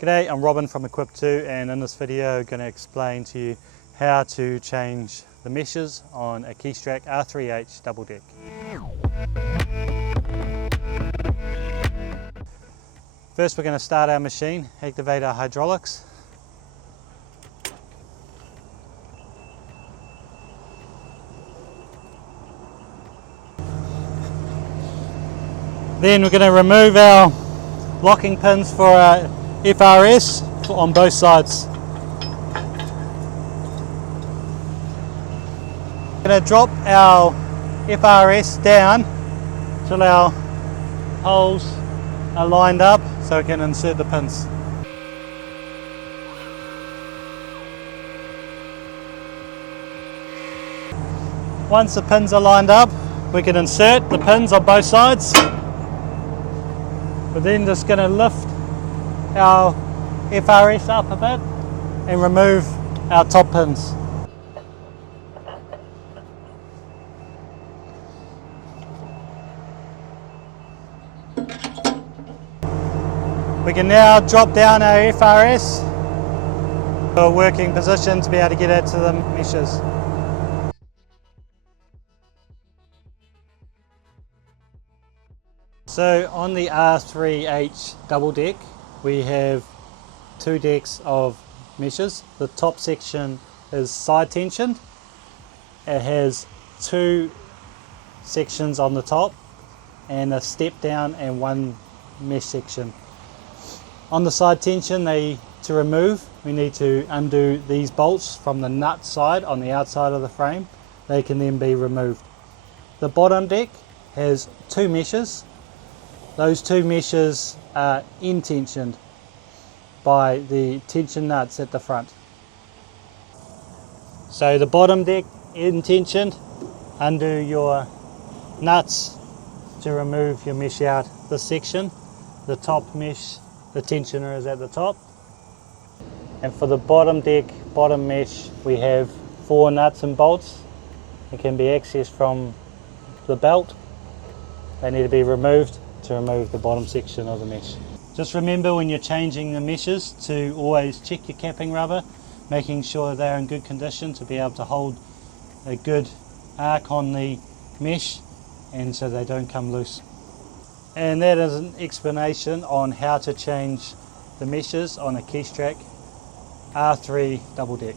G'day, I'm Robin from Equip2, and in this video I'm going to explain to you how to change the meshes on a Keestrack R3h Double Deck. First we're going to start our machine, activate our hydraulics. Then we're going to remove our locking pins for our FRS on both sides. We're going to drop our FRS down till our holes are lined up so we can insert the pins. Once the pins are lined up, we can insert the pins on both sides. We're then just going to lift our FRS up a bit and remove our top pins. We can now drop down our FRS to a working position to be able to get it to the meshes. So on the R3h Double Deck we have two decks of meshes. The top section is side tensioned. It has two sections on the top and a step down and one mesh section. On the side tension, to remove, we need to undo these bolts from the nut side on the outside of the frame. They can then be removed. The bottom deck has two meshes. Those two meshes are end tensioned by the tension nuts at the front. So the bottom deck end tensioned, undo your nuts to remove your mesh out this section. The top mesh, the tensioner is at the top. And for the bottom deck, bottom mesh, we have 4 nuts and bolts. It can be accessed from the belt. They need to be removed to remove the bottom section of the mesh. Just remember when you're changing the meshes to always check your capping rubber, making sure they're in good condition to be able to hold a good arc on the mesh and so they don't come loose. And that is an explanation on how to change the meshes on a Keestrack R3 Double Deck.